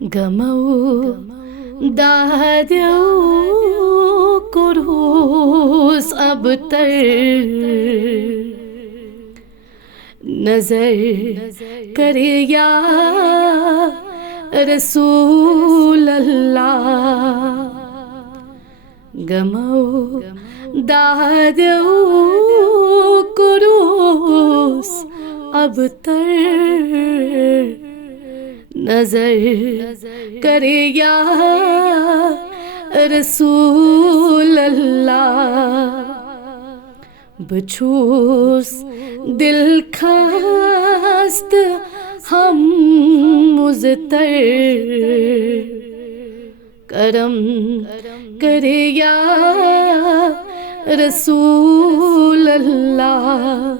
غمو دادیو کروس اب تر نظر کرے یا رسول اللہ غمو دادیو کروس اب تر نظر کرے یا رسول اللہ بچھوس دل خست ہم مضطر کرم کرے یا رسول اللہ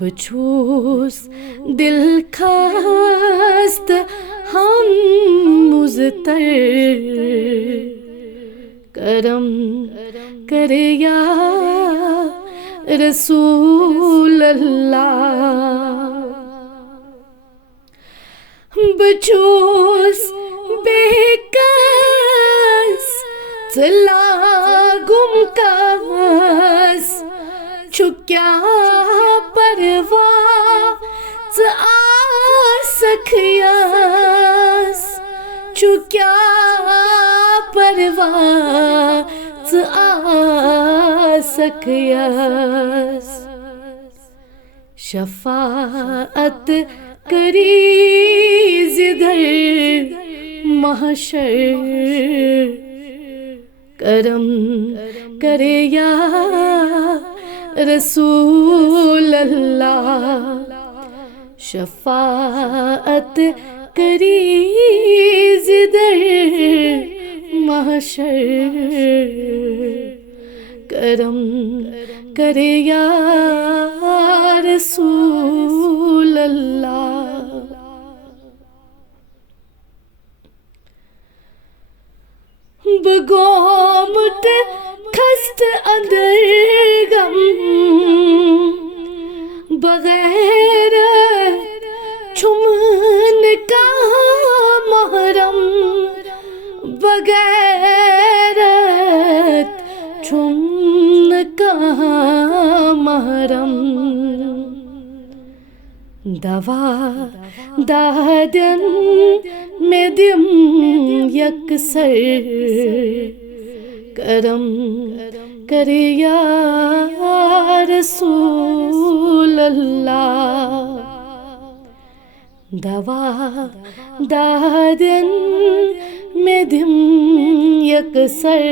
بچھوس دل خست ہم مضطر کرم کرے یا رسول اللہ بچھوس بے کس چلا گم کس چھکیا پرواز آسکھیاس چھکیا پرواز آسکھیاس شفاعت کری زدر محشر کرم کرے یا رسول اللہ شفاعت کری زدر محشر کرم کرے یا رسول اللہ بگومت خست اندر غم بغیر چھمن کا محرم بغیر چھمن کا محرم دوا دادن میں دم یکسر کرم کرے یا رسول اللہ دوا دادن میں دم یکسر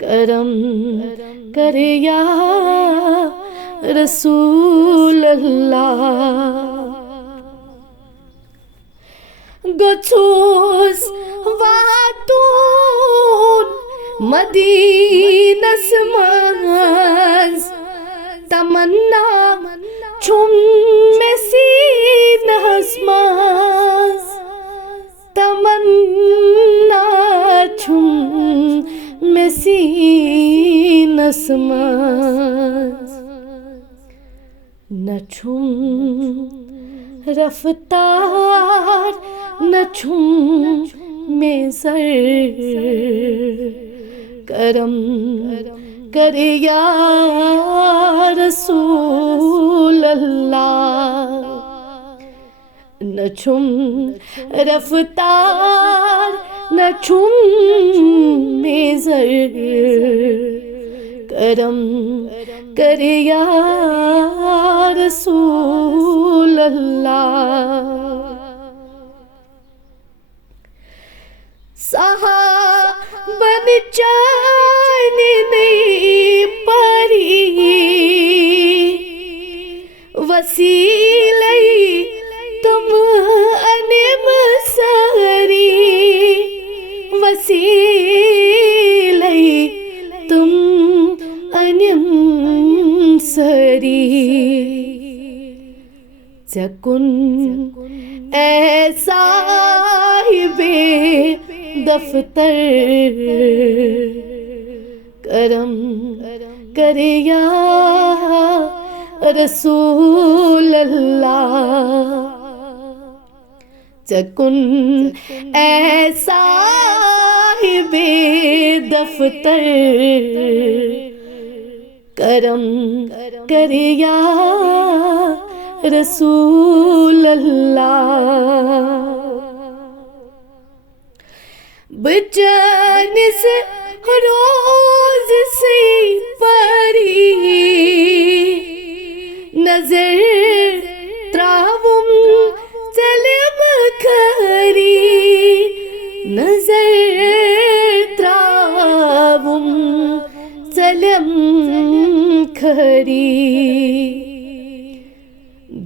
کرم کرے یا رسول اللہ گچھوس واتون مدینس منز تمنا چھم میں سینہس منز تمنا چھم میں سینہس منز نہ چھم رفتار نہ چھم میں زر کرم کرے یا رسول اللہ نہ چھم رفتار نہ چھم میں زر کرم کرے یا رسول اللہ صحابن چین نہیں پری وسیلے تم انم سری وسیلے تم انم سری چکن اے صاحب دفتر کرم کرے یا رسول اللہ سکون اے صاحب دفتر کرم کر یا رسول اللہ بچانس روز سے پری نظر تراوم سلم کری نظر تراوم سلم کری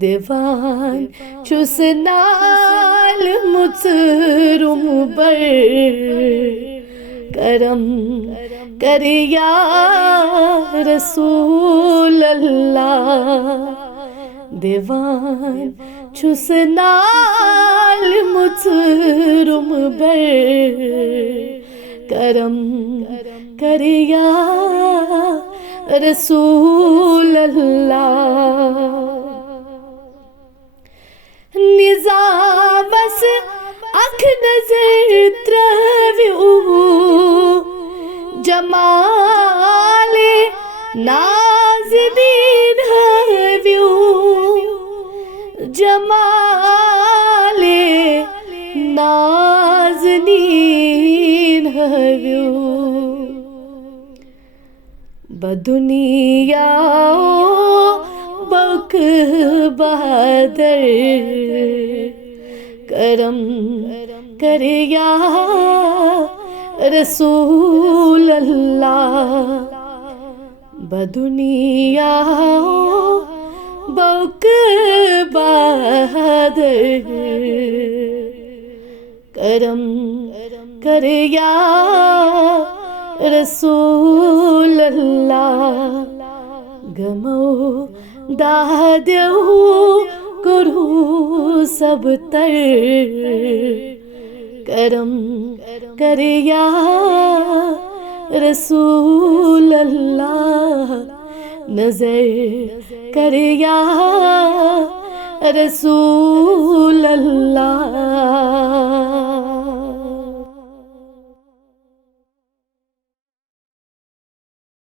دیوان چھس نال مترم بر کرم کر یا رسول اللہ دیوان چھس نال مترم بر کرم کر یا رسول اللہ نظامس اکھ نظر ترویو جمال نازنین ہویو جمال نازنین ہویو بدنیا بک بہادر کرم کر یا رسول اللہ بدنیا بک بہادر کرم کر یا رسول اللہ گمو دادیو کرو سب تر کرم کر یا رسول اللہ نظر کر یا رسول اللہ